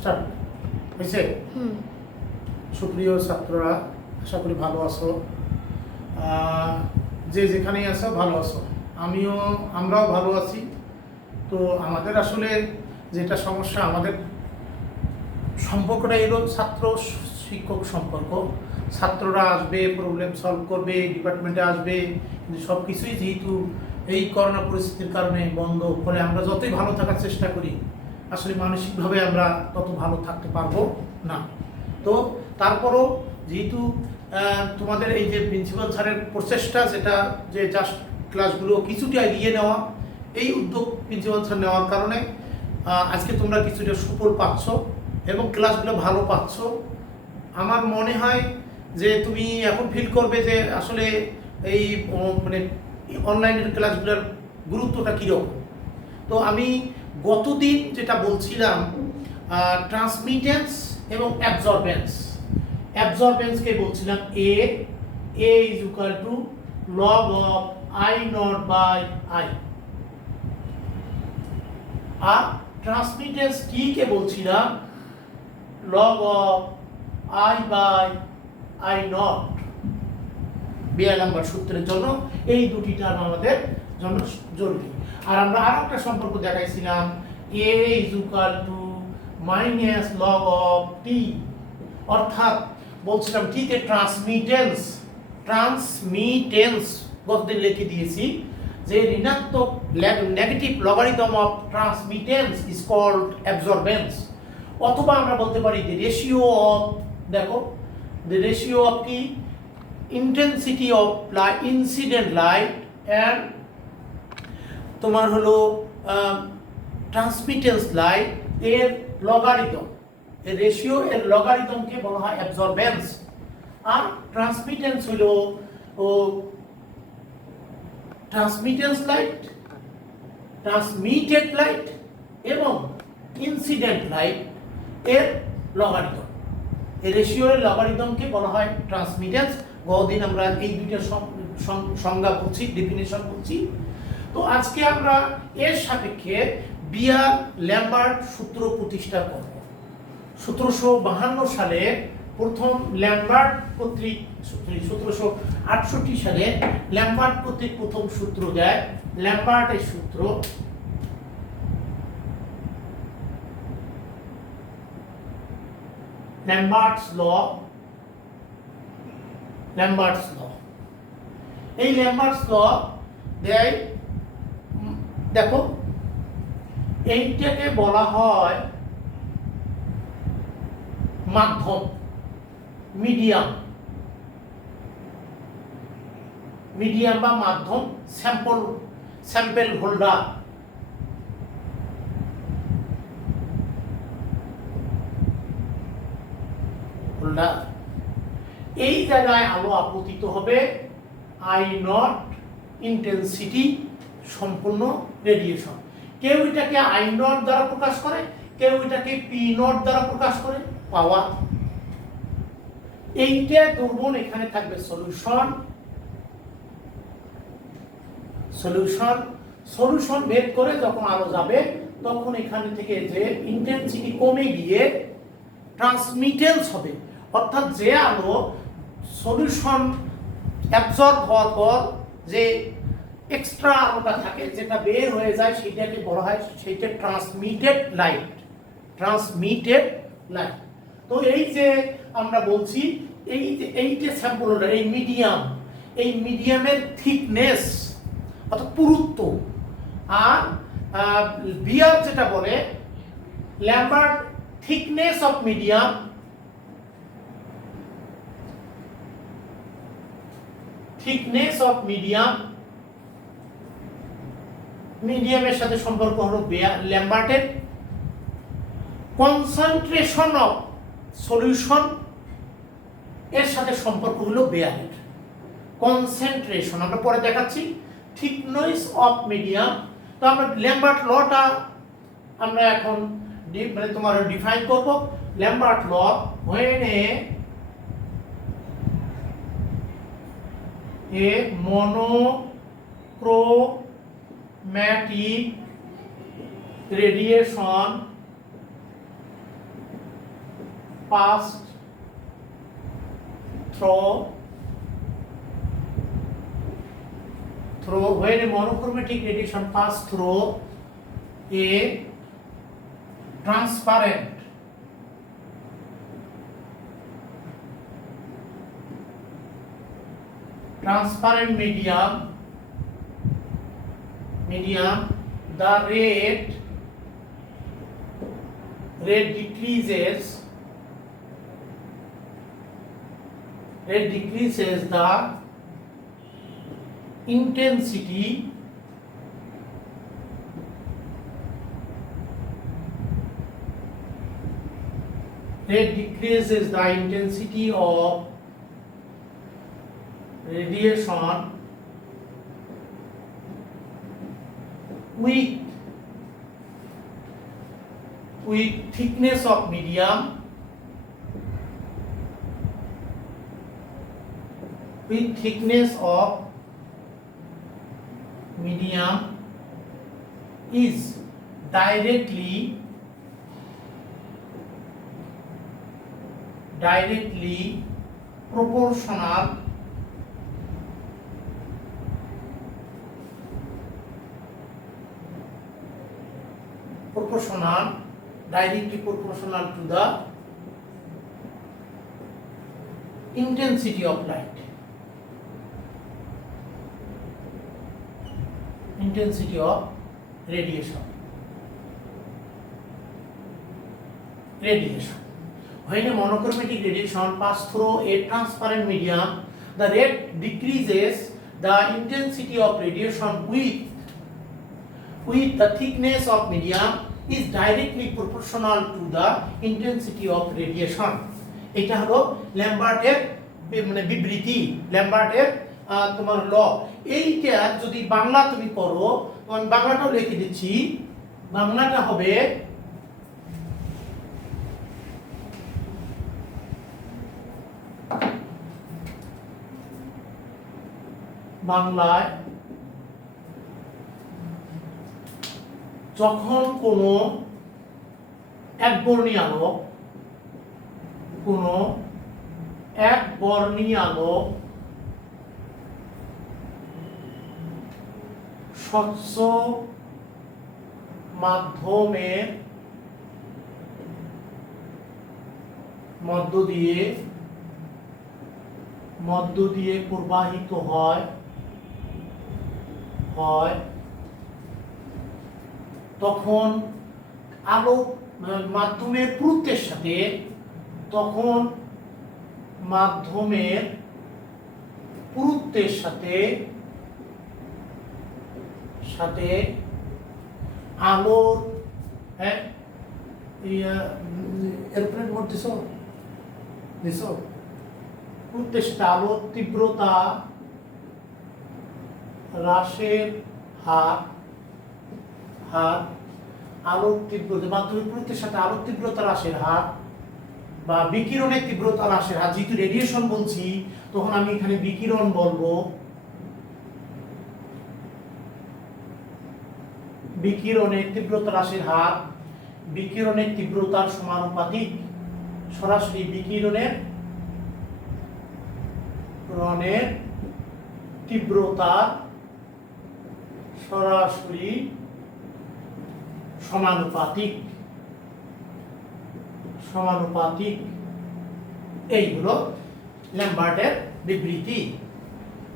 Start হয়েছে। সুপ্রিয় ছাত্ররা, আশা করি ভালো আছো। যে যেখানেই আছো ভালো আছো, আমরাও ভালো আছি। তো আমাদের আসলে যেটা সমস্যা, আমাদের সম্পর্কটা এলো ছাত্র শিক্ষক সম্পর্ক। ছাত্ররা আসবে, প্রবলেম সলভ করবে, ডিপার্টমেন্টে আসবে, কিন্তু সব কিছুই যেহেতু এই করোনা পরিস্থিতির কারণে বন্ধ, ফলে আমরা যতই ভালো থাকার চেষ্টা করি আসলে মানসিকভাবে আমরা তত ভালো থাকতে পারবো না। তো তারপরও যেহেতু তোমাদের এই যে প্রিন্সিপাল স্যারের প্রচেষ্টা, যেটা যে জাস্ট ক্লাসগুলো কিছুটা এগিয়ে নেওয়া, এই উদ্যোগ প্রিন্সিপাল স্যার নেওয়ার কারণে আজকে তোমরা কিছুটা সুফল পাচ্ছ এবং ক্লাসগুলো ভালো পাচ্ছ। আমার মনে হয় যে তুমি এখন ফিল করবে যে আসলে এই মানে অনলাইনের ক্লাসগুলোর গুরুত্বটা কীরকম। তো আমি গতদিন যেটা বলছিলাম, ট্রান্সমিটেন্স এবং অ্যাবজর্বেন্সকে বলছিলাম A is equal to log of I not by I, আর ট্রান্সমিটেন্স টি কে বলছিলাম log of I by I not. 42 নম্বর সূত্রের জন্য এই দুটি টার্ম আমাদের জন্য জরুরি। আর আমরা আরো একটা সম্পর্ক দেখাইছিলাম, A is equal to minus log of T, অর্থাৎ বলছিলাম টি তে ট্রান্সমিটেন্স গতদিন লিখে দিয়েছি যে ঋণাত্মক negative logarithm of transmittance is called absorbance. অথবা আমরা বলতে পারি যে রেশিও অফ, দেখো the ratio of the intensity of light, incident light and তোমার হলো ট্রান্সমিটেন্স লাইট এর লগারিদম, এর রেশিও এর লগারিদমকে বলা হয় অ্যাবজর্বেন্স। আর ট্রান্সমিটেন্স হলো ট্রান্সমিটেড লাইট এবং ইনসিডেন্ট লাইট এর লগারিদম। এই রেশিওর লগারিদমকে বলা হয় ট্রান্সমিটেন্স। গতদিন আমরা এই দুইটা সংজ্ঞা বলছি, ডেফিনিশন বলছি। তো আজকে আমরা এর সাপেক্ষে বিয়ার-ল্যাম্বার্ট সূত্র প্রতিষ্ঠা করব। 1752 সালে প্রথম ল্যাম্বার্ট কর্তৃক 1768 সালে ল্যাম্বার্ট কর্তৃক প্রথম সূত্র দেয়। ল্যাম্বার্টের সূত্র, ল্যাম্বার্টস ল। এই ল্যাম্বার্টস ল দেয়, দেখো এইটাকে বলা হয় মাধ্যম, মিডিয়াম বা মাধ্যম, স্যাম্পল হোল্ডার। এই জায়গায় আলো আপতিত হবে আই নট ইন্টেন্সিটি সম্পূর্ণ রেডিয়েশন। কেউ এটাকে আই নট দ্বারা প্রকাশ করে, কেউ এটাকে পি নট দ্বারা প্রকাশ করে, পাওয়ার। এইটা দুর্বল, এখানে থাকবে সলিউশন ভেদ করে যখন আলো যাবে তখন এখানে থেকে যে ইন্টেন্সিটি কমে গিয়ে ট্রান্সমিটেন্স হবে, অর্থাৎ যে আলো সলিউশন অ্যাবজর্ব হওয়ার পর যে এক্সট্রা আলোটা থাকে, যেটা বের হয়ে যায়, সেটাকে বলা হয়, সেইটা ট্রান্সমিটেড লাইট। তো এই যে আমরা বলছি এই যে স্যাম্পল হোল্ডার, এই মিডিয়ামের থিকনেস অর্থাৎ পুরুত্ব, আর বিয়ার যেটা বলে ল্যাম্বার্ট thickness of মিডিয়ামের সাথে সম্পর্ক হলো ল্যাম্বার্টের। কনসেন্ট্রেশন অফ সলিউশন এর সাথে সম্পর্ক হলো বেয়ারের। কনসেন্ট্রেশন আমরা পরে দেখাচ্ছি। থিকনেস অফ মিডিয়াম, তো আমরা ল্যাম্বার্ট লটা আমরা এখন মানে তোমার ডিফাইন করব। Lambert law, when a monochromatic radiation passed through when a monochromatic radiation passed through a transparent medium, the rate decreases the intensity of radiation with thickness of medium is directly proportional directly proportional to the intensity of light. Intensity of radiation. When a monochromatic radiation passes through a transparent medium, the rate decreases the intensity of radiation with the thickness of medium is directly proportional to the intensity of radiation. এটা হলো ল্যাম্বার্টের মানে বিবৃতি, ল্যাম্বার্টের তোমার ল। এইটা যদি বাংলা তুমি করো, আমি বাংলাটাও লিখে দিচ্ছি। বাংলাটা হবে বাংলায় যখন কোনো একবর্ণী আলোক স্বচ্ছ মাধ্যমের মধ্য দিয়ে প্রবাহিত হয় তখন আলোক মাধ্যমের পুরুত্বের সাথে আলোর এরোপ্লেন মোড দিছ পুরুত্বের সাথে আলোর তীব্রতা হ্রাসের হার আলোর তীব্রতা মাধ্যমিক পুরুত্বের সাথে আলোর তীব্রতা হ্রাসের হার বা বিকিরণের তীব্রতা হ্রাসের হার। যেহেতু রেডিয়েশন বলছি তখন আমি এখানে বিকিরণ বলবো। বিকিরণের তীব্রতা হ্রাসের হার বিকিরণের তীব্রতার সমানুপাতিক। সরাসরি বিকিরণের তীব্রতার সরাসরি সমানুপাতিক। এই হলো ল্যাম্বার্টের বিবৃতি।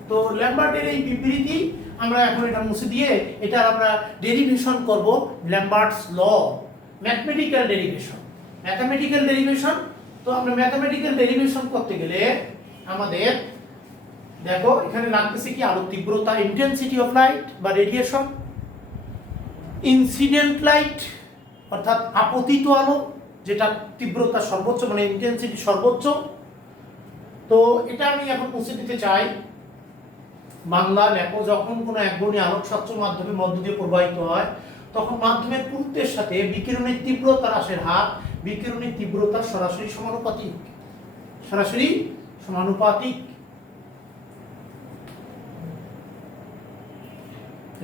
তো ল্যাম্বার্টের এই বিবৃতি আমরা এখন এটা মুছে দিয়ে এটা আমরা ডেরিভেশন করব। ল্যাম্বার্টস ল, ম্যাথমেটিক্যাল ডেরিভেশন। তো আমরা ম্যাথমেটিক্যাল ডেরিভেশন করতে গেলে আমাদের দেখো এখানে লাগতেছে কি আলোর তীব্রতা, ইন্টেন্সিটি অফ লাইট বা রেডিয়েশন, ইনসিডেন্ট লাইট অর্থাৎ আপতিত আলো যেটা তীব্রতা সর্বোচ্চ মানে ইন্টেন্সিটি সর্বোচ্চ। তো এটা আমি এখন মুছে দিতে চাই। বাংলা লেখো যখন কোনো একবর্ণী আলোক স্বচ্ছ মাধ্যমের মধ্য দিয়ে প্রবাহিত হয় তখন মাধ্যমের পুরুত্বের সাথে বিকিরণের তীব্রতা হ্রাসের হার বিকিরণের তীব্রতার সরাসরি সমানুপাতিক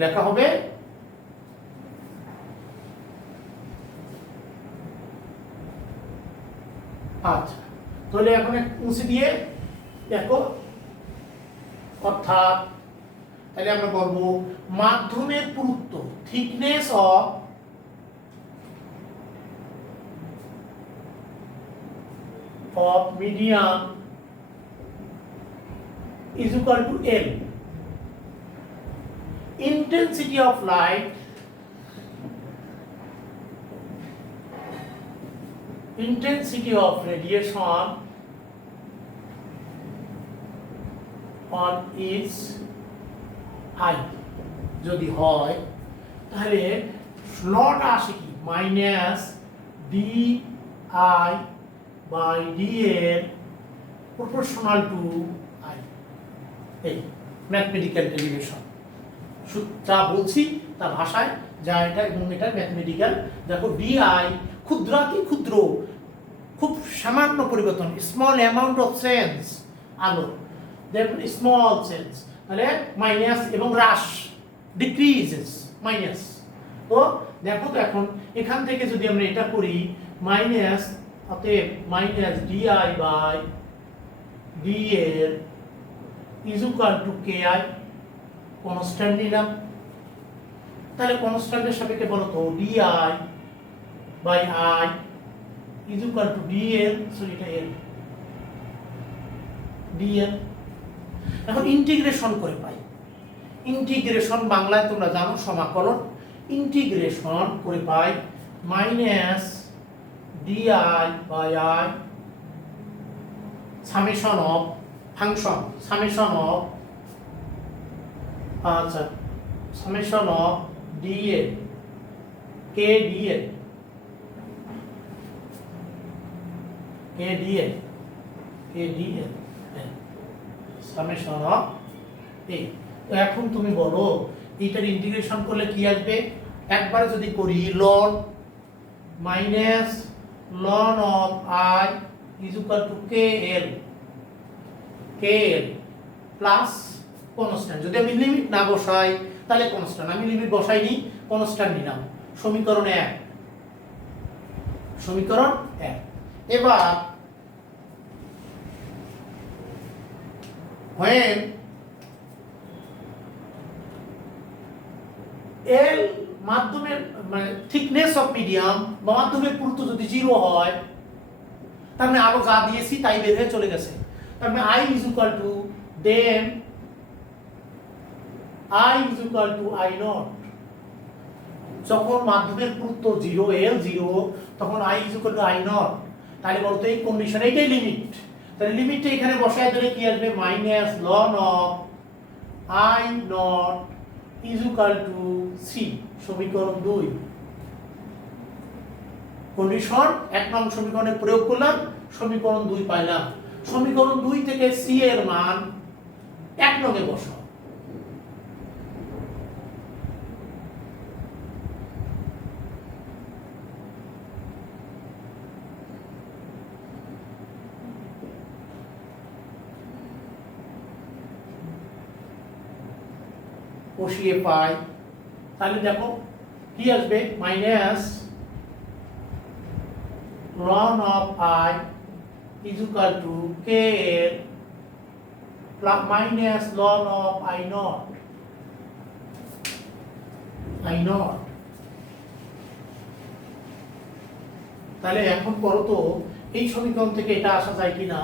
লেখা হবে আচ্ছা, তাহলে এখন মুছে দিয়ে দেখো, অর্থাৎ তাহলে আমরা বলবো মাধ্যমের পুরুত্ব, thickness of medium is equal to L. Intensity of light intensity of radiation on its eye যদি হয় তাহলে লটা আসে কি minus D I by D এর প্রপোর্শনাল টু আই। এই ম্যাথমেটিক্যাল ডেরিভেশন যা বলছি তা ভাষায় যা এটা, এবং এটা ম্যাথমেটিক্যাল। দেখো ডি আই ক্ষুদ্রাতি ক্ষুদ্র, খুব সামান্য পরিবর্তন, স্মল অ্যামাউন্ট অফ চেঞ্জ আলো, দেখুন স্মল চেঞ্জ, তাহলে মাইনাস এবং হ্রাস, ডিক্রিজেস মাইনাস। তো দেখো তো এখন এখান থেকে যদি আমরা এটা করি মাইনাস, অতএব minus D I by D এর is equal to K I, constant নিলাম। তাহলে কনস্ট্যান্টের সাপেক্ষে বলো তো D I by I is equal to D L, sorry এটা এল, ডি এল। এখন ইন্টিগ্রেশন করে পাই, ইন্টিগ্রেশন বাংলায় তোমরা জানো সমাকলন, ইন্টিগ্রেশন করে পাই minus D I by I summation of function, summation of, আচ্ছা summation of D L K D L, K D L, K D L summation of A. তো এখন তুমি বলো এটার ইন্টিগ্রেশন করলে কি আসবে? একবারে যদি করি ln minus ln of I is equal to K L, K L plus constant. যদি আমি লিমিট না বসাই তাহলে কনস্ট্যান্ট, আমি লিমিট বসাইনি, কনস্ট্যান্ট নিলাম। সমীকরণ 1, সমীকরণ 1। এবার when L মাধ্যমের মানে থিকনেস অফ মিডিয়াম বা মাধ্যমের পুরুত্ব যদি 0 হয়, তার মানে আলো যা দিয়েছি তাই বের হয়ে চলে গেছে। তার মানে I is equal to then I is equal to I naught। যখন মাধ্যমের পুরুত্ব 0, L 0, তখন I is equal to I naught। তাহলে বলতো এই কন্ডিশন, এইটাই লিমিট। তাহলে লিমিটটা এখানে বসায় দিলে কি আসবে? Minus ln of I naught is equal to C, সমীকরণ 2। কন্ডিশন 1 নং সমীকরণে প্রয়োগ করলাম, সমীকরণ 2 পাইলাম। সমীকরণ 2 থেকে C এর মান 1 নং এ বসাও। বসিয়ে পাই, তাহলে দেখো কি আসবে? Minus ln of I is equal to K L plus minus ln of I not, I not. তাহলে এখন পড়ো তো এই সমীকরণ থেকে এটা আসা যায় কিনা,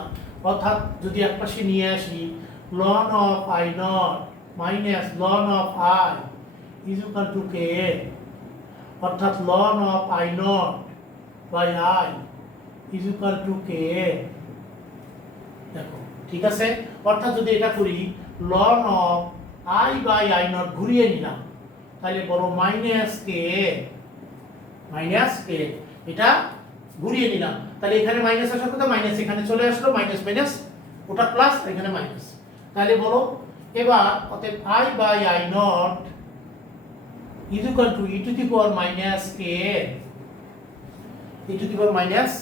অর্থাৎ যদি একপাশে নিয়ে আসি ln of I not minus ln of I is equal to K L, অর্থাৎ ln of I not by I is equal to K L. দেখো ঠিক আছে, অর্থাৎ যদি এটা করি ln of I by I not ঘুরিয়ে নিলাম, তাহলে বলো মাইনাস কে এল, মাইনাস কে এল, এটা ঘুরিয়ে নিলাম। তাহলে এখানে মাইনাস আসার কথা, মাইনাস এখানে চলে আসলো, মাইনাস মাইনাস ওটা প্লাস, এখানে মাইনাস। তাহলে বলো এবার অতএব I by I not is equal to e to the power minus K L, e to the power minus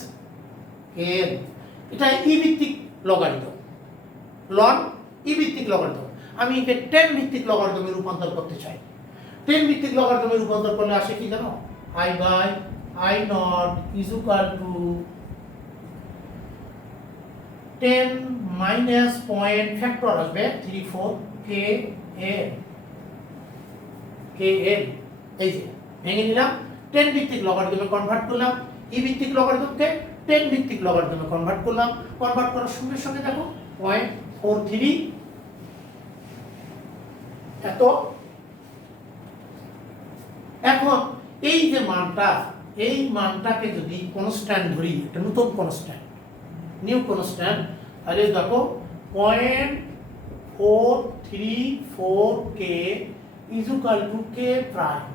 K L. এটা ই ভিত্তিক লগারিদম, লন ই ভিত্তিক লগারিদম। আমি একে 10 ভিত্তিক লগারিদমে রূপান্তর করতে চাই। 10 ভিত্তিক লগারিদমে রূপান্তর করলে আসে কি জানো? I by I not is equal to 10 minus point factor আসবে 3 4 কে এন এই যে ভেঙে নিলাম 10 ভিত্তিক লগারিদমে কনভার্ট করলাম ই ভিত্তিক লগারিদমকে 10 ভিত্তিক লগারিদমে কনভার্ট করলাম কনভার্ট করার সঙ্গে সঙ্গে দেখো 0.43 এত এখন এই যে মানটা এই মানটাকে যদি কনস্ট্যান্ট ধরি একটা নতুন কনস্ট্যান্ট নিউ কনস্ট্যান্ট তাহলে দেখো 0.434 K equal to K prime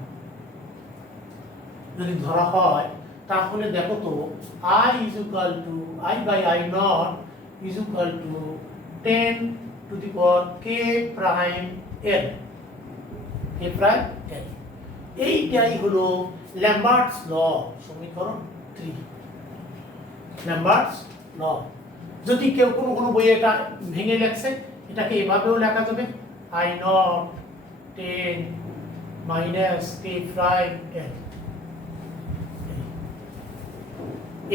যদি ধরা হয় তাহলে দেখো তো i equal to i by i naught equal to 10 to the power K prime n K prime n এইটাই হলো ল্যাম্বার্টস ল সমীকরণ 3 ল্যাম্বার্টস ল যদি কেউ কোনো বইয়ে এটা ভেঙে লেখছে এটাকে এভাবেও লেখা যাবে i not 10 minus K prime n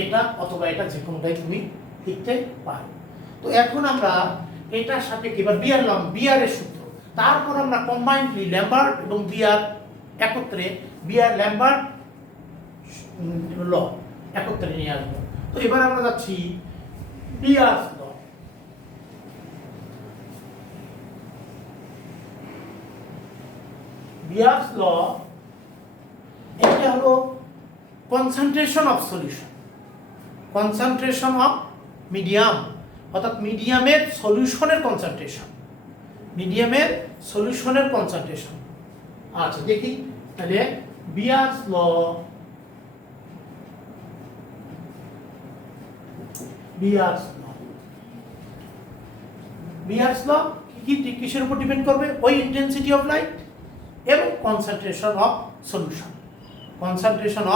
এটা অথবা এটা যে কোনোটাই তুমি লিখতে পারো তো এখন আমরা এটার সাথে এবার বিআর এর সূত্র তারপর আমরা কম্বাইন্ডলি ল্যাম্বার্ট এবং বিআর একত্রে বিআর ল্যাম্বার্ট ল একত্রে নিয়ে আসবো তো এবার আমরা যাচ্ছি বিআর ল বিআর ল এটা হলো concentration of solution concentration of medium অর্থাৎ মিডিয়ামের সলিউশনের কনসেন্ট্রেশন মিডিয়ামের সলিউশনের কনসেন্ট্রেশন আচ্ছা দেখি তাহলে বিয়ার্স ল কিসের উপর ডিপেন্ড করবে ওই ইন্টেন্সিটি অফ লাইট এবং কনসেন্ট্রেশন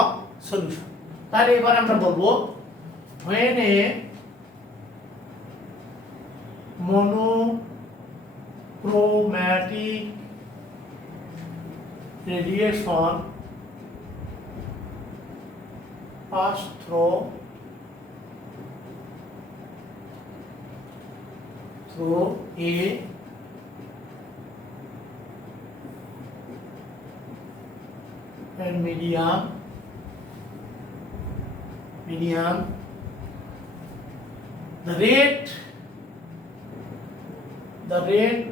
অফ সলিউশন তাহলে এবার আমরা বলবো when a monochromatic radiation pass through a medium the rate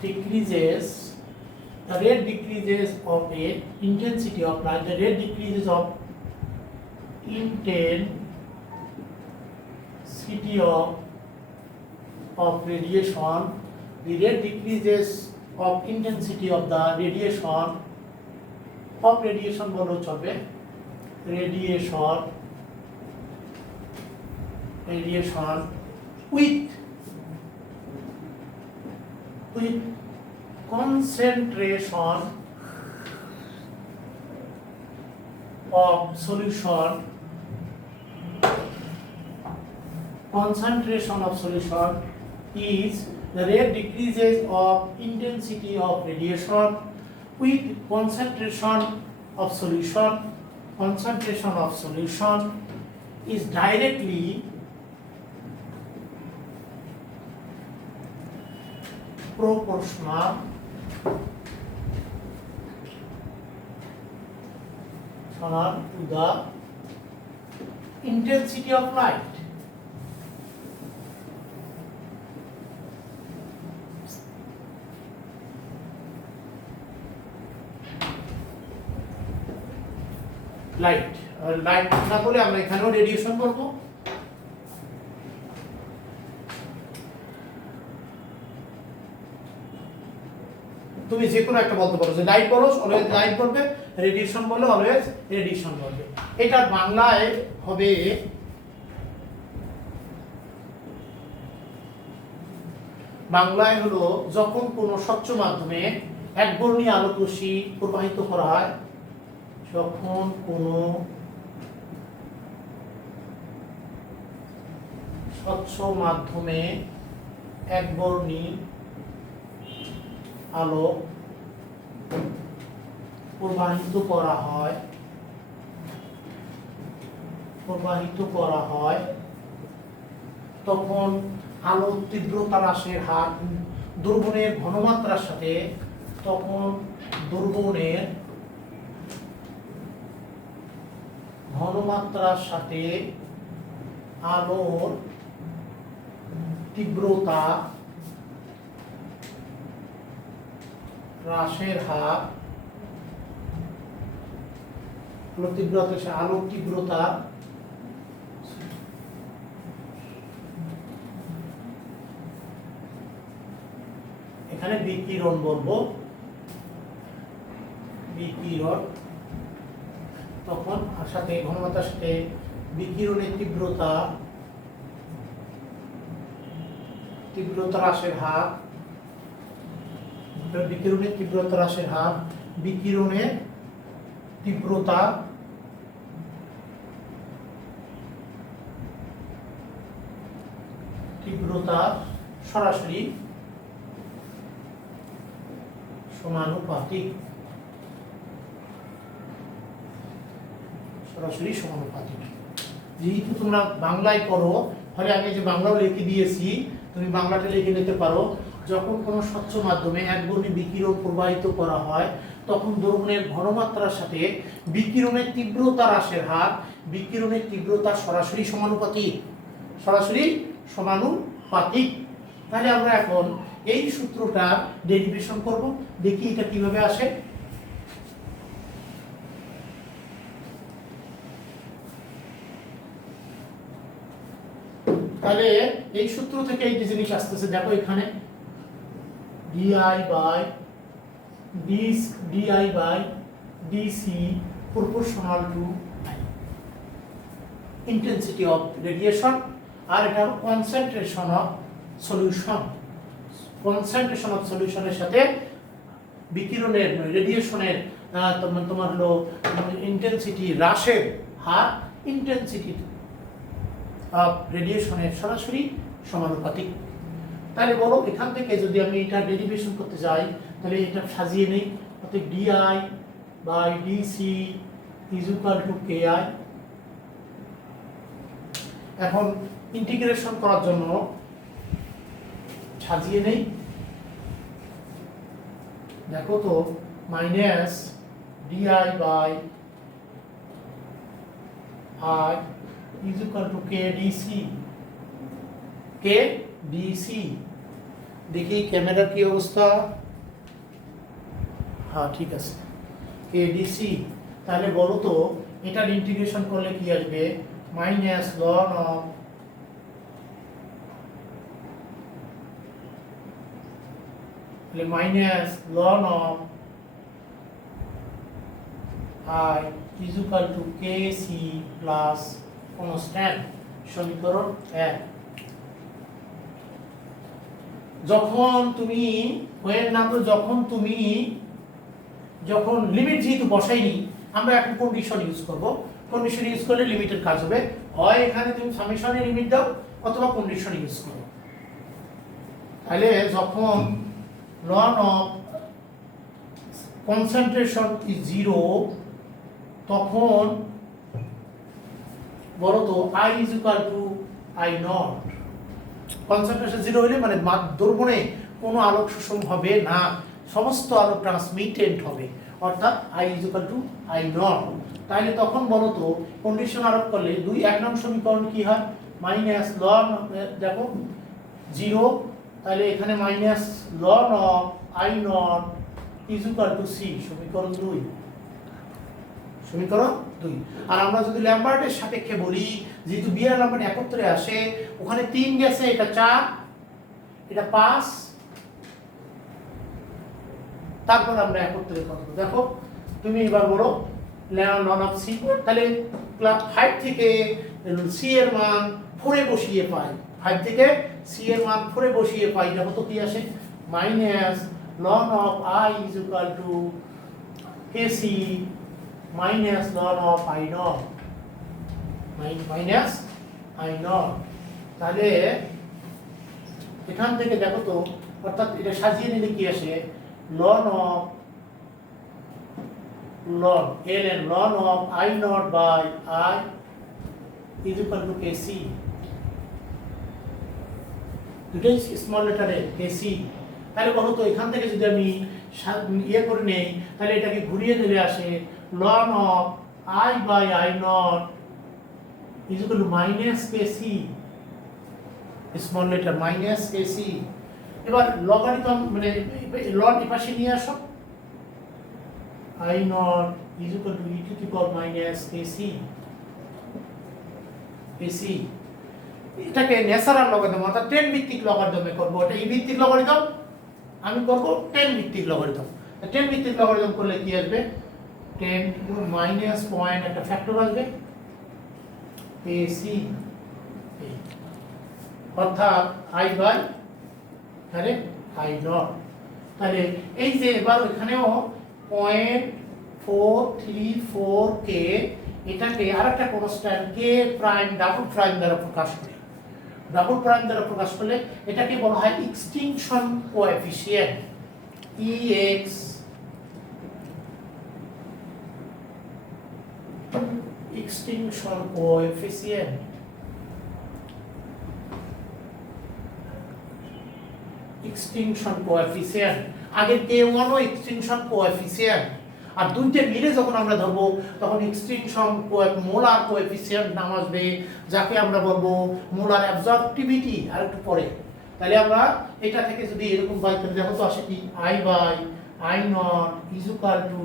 decreases the rate decreases of a intensity of light the rate decreases of intensity of radiation the rate decreases of intensity of the radiation বলো চলবে radiation with concentration of solution is the rate decreases of intensity of radiation with concentration of solution is directly proportional to the intensity of light light না বলে আমরা এখানেও radiation বলবো তুমি যে কোনো একটা বলতে পারো যে লাইট বলো অলওয়েজ লাইট বলবে রেডিয়েশন বলে অলওয়েজ রেডিয়েশন বলবে এটা বাংলায় হবে হলো যখন কোনো স্বচ্ছ মাধ্যমে একবর্ণীয় আলোক রশ্মি প্রবাহিত করা হয় যখন কোনো স্বচ্ছ মাধ্যমে একবর্ণী আলো প্রবাহিত করা হয় প্রবাহিত করা হয় তখন আলোর তীব্রতা হ্রাসের হার দুর্বনের ঘনমাত্রার সাথে তখন দুর্বনের ঘনমাত্রার সাথে আলোর তীব্রতা হ্রাসের হার আলোর তীব্রতা এখানে বিকিরণ বলবো, বিকিরণ তখন সাথে ঘনমাত্রার সাথে বিকিরণের তীব্রতা হ্রাসের হার, বিকিরণের তীব্রতা হ্রাসের হার বিকিরণের তীব্রতা সরাসরি সমানুপাতিক, যেহেতু তোমরা বাংলায় করো ফলে আমি যে বাংলাও লিখে দিয়েছি, তুমি বাংলাটা লিখে নিতে পারো। যখন কোনো স্বচ্ছ মাধ্যমে একবর্ণী বিকিরণ প্রবাহিত করা হয় তখন দ্রবণের ঘনমাত্রার সাথে বিকিরণের তীব্রতা হ্রাসের হার বিকিরণের তীব্রতা সরাসরি সমানুপাতিক। তাহলে আমরা এখন এই সূত্রটা ডেরিভেশন করব, দেখি এটা কিভাবে আসে। তাহলে এই সূত্র থেকে এই জিনিস আসতেছে, দেখো এখানে di by dc proportional to intensity of radiation, আর এটা concentration of solution এর সাথে বিকিরণের রেডিয়েশনের তোমার হলো ইন্টেন্সিটি হ্রাসের হার ইন্টেন্সিটি অফ রেডিয়েশনের সরাসরি সমানুপাতিক। তাহলে বলো এখান থেকে যদি আমি এটা ডেরিভেশন করতে যাই তাহলে এটা সাজিয়ে নেই, অর্থাৎ d I by d c is equal to K I. এখন ইন্টিগ্রেশন করার জন্য সাজিয়ে নেই, দেখো তো minus d I by I is equal to K d c. দেখি ক্যামেরার কি অবস্থা, হ্যাঁ ঠিক আছে, কে ডিসি। তাহলে বলো তো এটার ইন্টিগ্রেশন করলে কি আসবে, minus ln of I is equal to kc plus constant, সমীকরণ 1। যখন লিমিট যেহেতু বসাইনি আমরা এখন কন্ডিশন ইউজ করব। কন্ডিশন ইউজ করলে লিমিটের কাজ হবে, হয় এখানে তুমি সামেশনের লিমিট দাও অথবা কন্ডিশন ইউজ করো। তাহলে যখন লন অফ কনসেন্ট্রেশন ইজ 0 তখন বলো তো I is equal to I naught। Concentration 0 হলে মানে দ্রবণে কোনো আলোক শোষণ হবে না, সমস্ত আলো ট্রান্সমিটেড হবে, অর্থাৎ I is equal to I naught। তাহলে তখন বলো তো কন্ডিশন আরোপ করলে 1 নং সমীকরণ কি হয়, মাইনাস লন দেখো 0, তাহলে এখানে minus ln of I naught is equal to C, সমীকরণ 2। আর আমরা যদি ল্যাম্বার্টের সাপেক্ষে বলি, যেহেতু বি আর ল্যাম্বার্ট একত্রে আসে, ওখানে 3 গেছে, এটা 4, এটা 5, তারপর আমরা একত্রে করব। দেখো তুমি এবার বলো লন অফ সি, তাহলে 5 থেকে সি এর মান 4 এ বসিয়ে পাই, 5 থেকে সি এর মান 4 এ বসিয়ে পাই, দেখো তো কি আসে, minus ln of I is equal to kc minus ln of I naught minus I naught। তাহলে এখান থেকে দেখো তো, অর্থাৎ এটা সাজিয়ে নিলে কি আসে, ln of ln I naught by I is equal to K C, দুটোই স্মল লেটারে কেসি। তাহলে বলো তো এখান থেকে যদি আমি ইয়ে করে নেই তাহলে এটাকে ঘুরিয়ে দিলে আসে ln of I by I not is equal to minus KC, small letter minus KC. এবার লগারিদম মানে লন এপাশে নিয়ে আসো, I not is equal to E to the power minus KC, KC. এটাকে ন্যাচারাল লগারিদম অর্থাৎ 10 ভিত্তিক লগারিদমে করব। এটা ই ভিত্তিক লগারিদম, আমি করব 10 ভিত্তিক লগারিদম। 10 ভিত্তিক লগারিদম করলে কি আসবে, 10 মাইনাস পয়েন্ট একটা ফ্যাক্টর আসবে এসি, অর্থাৎ আই বাই আরে আই নট। তাহলে এই যে এবার এখানেও 0.434 কে এটাকে আরেকটা কনস্ট্যান্ট কে প্রাইম ডাবল প্রাইম দ্বারা প্রকাশ করে। ডাবল প্রাইম দ্বারা প্রকাশ করলে এটাকে বলা হয় extinction coefficient, EX extinction coefficient. Extinction coefficient আগে k1 ও এক্সটিংশন কোএফিসিয়েন্ট, আর দুইটা মিলে যখন আমরা ধরবো তখন এক্সটিংশন মোলার কোএফিসিয়েন্ট নাম আসবে, যাকে আমরা বলবো মোলার অ্যাবজর্পটিভিটি আর একটু পরে। তাহলে আমরা এটা থেকে যদি এরকম বাই করে দেখো তো আসে কি I by I not is equal to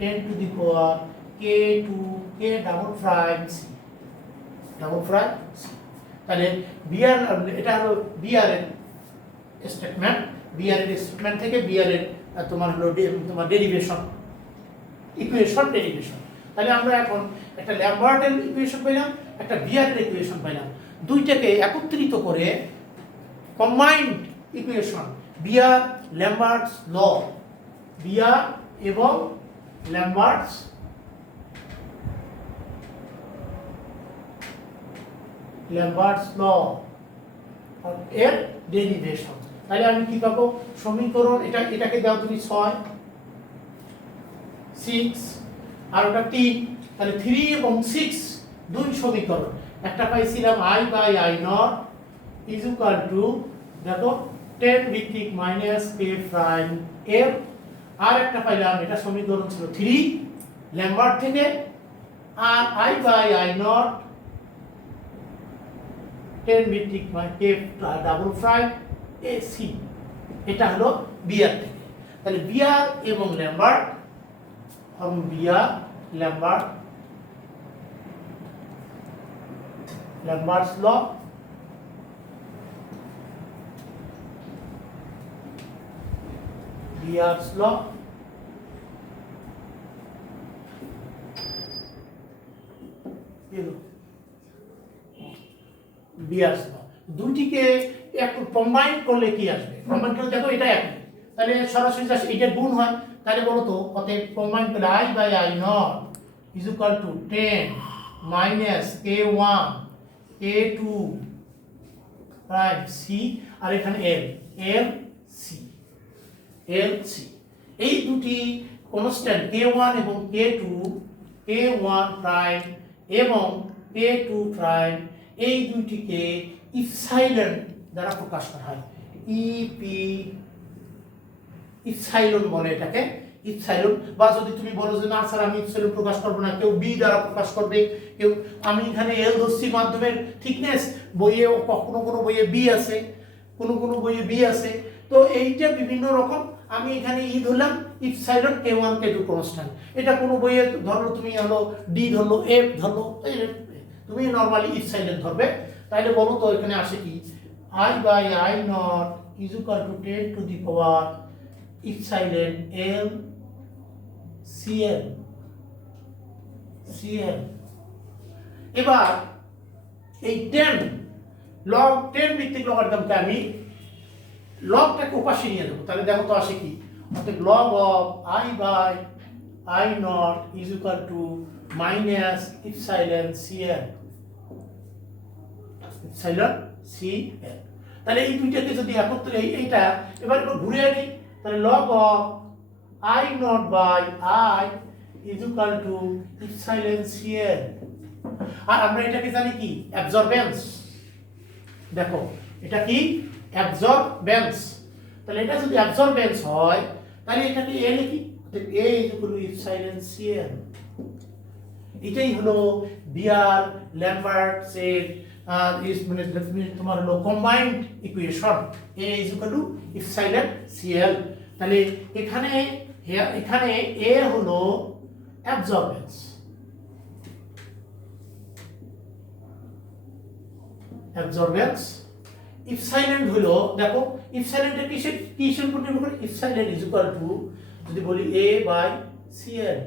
10 to the power k2 k double prime C, double prime C. তাহলে বিআর এটা হলো বিআর এর স্টেটমেন্ট, বিআর এর স্টেটমেন্ট থেকে বিআর এর তোমার হলো তোমার ডেরিভেশন, ইকুয়েশন ডেরিভেশন। তাহলে আমরা এখন একটা ল্যাম্বার্টের ইকুয়েশন পেলাম, একটা বিআর এর ইকুয়েশন পেলাম, দুইটাকে একত্রিত করে কম্বাইন্ড ইকুয়েশন বিআর ল্যাম্বার্টস ল, বিআর এবং ল্যাম্বার্টস ল এর ডেরিভেশন। তাহলে আমি কি পাবো, সমীকরণ এটাকে দাও তুমি 6 6 আর ওটা 3, তাহলে 3 এবং 6 দুই সমীকরণ। একটা পাইছিলাম I by I not is equal to দেখো 10 ভিত্তিক মাইনাস কে প্রাইম এফ, আর একটা পাইলাম এটা সমীকরণ ছিল 3 ল্যাম্বার্ট থেকে, আর আই বাই আই নট 10 ভিত্তিক কে ডাবল প্রাইম এসি, এটা হলো বিআর থেকে। তাহলে বিআর এবং ল্যাম্বার্ট বিআর ল্যাম্বার্টস ল, বিআরস ল, বিআরস ল দুটিকে একটু কম্বাইন করলে কি আসবে, কম্বাইন করলে দেখো এটা একই, তাহলে সরাসরি জাস্ট এটা গুণ হয়। তাহলে বলো তো অতএব কম্বাইন করলে I by I not is equal to 10 minus k1 k2 prime C, আর এখানে এল সি। এই দুটি কনস্ট্যান্ট k1 এবং k1 প্রাইম এবং k2 প্রাইম, এই দুইটিকে ইপসাইলন দ্বারা প্রকাশ করা হয়, ইপসাইলন বলে এটাকে, ইপসাইলন। বা যদি তুমি বলো যে না স্যার আমি ইপসাইলন প্রকাশ করবো না, কেউ বি দ্বারা প্রকাশ করবে, কেউ আমি এখানে এল ধরছি মাধ্যমের থিকনেস, বইয়ে কোনো বইয়ে বি আছে, কোনো বইয়ে বি আছে, তো এইটা বিভিন্ন রকম। আমি এখানে ই ধরলাম ইপসাইলন k1 k2 কনস্ট্যান্ট, এটা কোনো বইয়ে ধরলো তুমি হলো ডি ধরলো এফ ধরলো, তুমি নরমালি ইপসাইলন ধরবে। তাহলে বলো তো এখানে আসে কি I by I not is equal to 10 to the power epsilon L C L. এবার এই 10 লগ 10 ভিত্তিক লগারিদমকে আমি লগটাকে ওপাশে নিয়ে দেবো। তাহলে দেখো তো আসে কি, অর্থাৎ log of I by I not is equal to minus epsilon C L, তাহলে এই দুইটাকে যদি একত্রে এইটা এবার ঘুরে আনি, তাহলে log of I not by I is equal to epsilon CL আর আমরা এটাকে জানি কি অ্যাবজর্বেন্স। দেখো এটা কি অ্যাবজর্বেন্স। তাহলে এটা যদি অ্যাবজর্বেন্স হয় তাহলে এটাকে এ লিখি, এ ইকুয়াল টু ইপসাইলন সিএল। এটাই হলো বিয়ার ল্যাম্বার্টস এর মানে তোমার হলো combined equation, A equal to epsilon C L. তাহলে এখানে এ হলো অ্যাবজর্বেন্স, ইপসাইলেন্ট হলো, দেখো ইপসাইলেন্টটা কিসের উপর নির্ভর করে? ইপসাইলেন্ট ইজ ইকুয়াল টু যদি বলি এ বাই সিএল।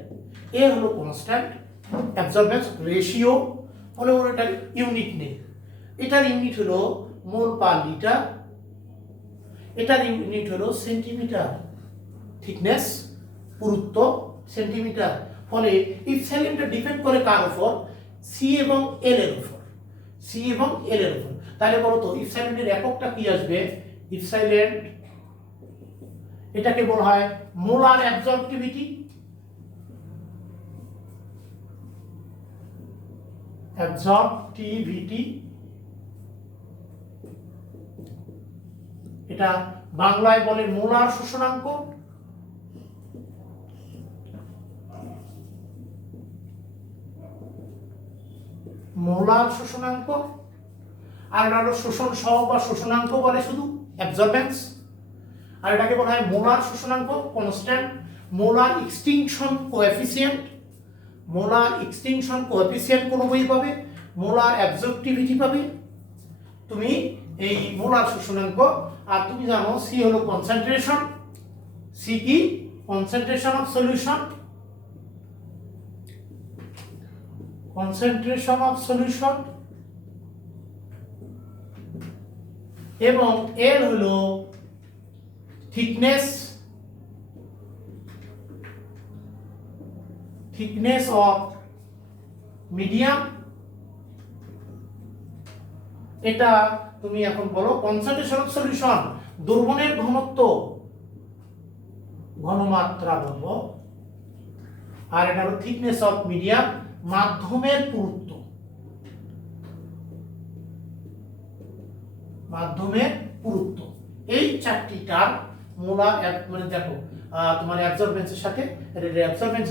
এ হলো কনস্ট্যান্ট, অ্যাবজর্বেন্স রেশিও হলো এটার ইউনিট নেই, এটার ইউনিট হলো মোল পার লিটার, এটার ইউনিট হলো সেন্টিমিটার, থিকনেস পুরুত্ব সেন্টিমিটার। ফলে ইপসাইলেন্টটা ডিপেন্ড করে কার উপর? সি এবং এল এর উপর, সি এবং এল এর উপর। তাহলে বলো তো ইপসাইলেন্টের এককটা কি আসবে? ইপসাইলেন্ট এটাকে বলা হয় মোলার অ্যাবজর্পটিভিটি, এটা বাংলায় বলে মোলার শোষণাঙ্ক। মোলার শোষণাঙ্ক আর এটা হলো শোষণ সহগ বা শোষণাঙ্ক বলে শুধু অ্যাবজর্বেন্স। আর এটাকে বলা হয় মোলার শোষণাঙ্ক constant, molar extinction coefficient. Molar extinction coefficient কোন বই পাবে? মোলার অ্যাবজর্পটিভিটি পাবে তুমি এই মোলার শোষণাঙ্ক। আর তুমি জানো সি হলো কনসেন্ট্রেশন, সি কি? Concentration of solution, concentration of solution. এবং এর হলো থিকনেস, থিকনেস অফ মিডিয়াম। এটা তুমি এখন বলো কনসেন্ট্রেশন অফ সলিউশন, দ্রবণের ঘনত্ব, ঘনমাত্রা বলবো। আর এটা হলো থিকনেস অফ মিডিয়াম, মাধ্যমের পুরুত্ব, মাধ্যমের পুরুত্ব। এই চারটি টার্ম মোলার মানে দেখো তোমার অ্যাবজর্বেন্সের সাথে অ্যাবজর্বেন্স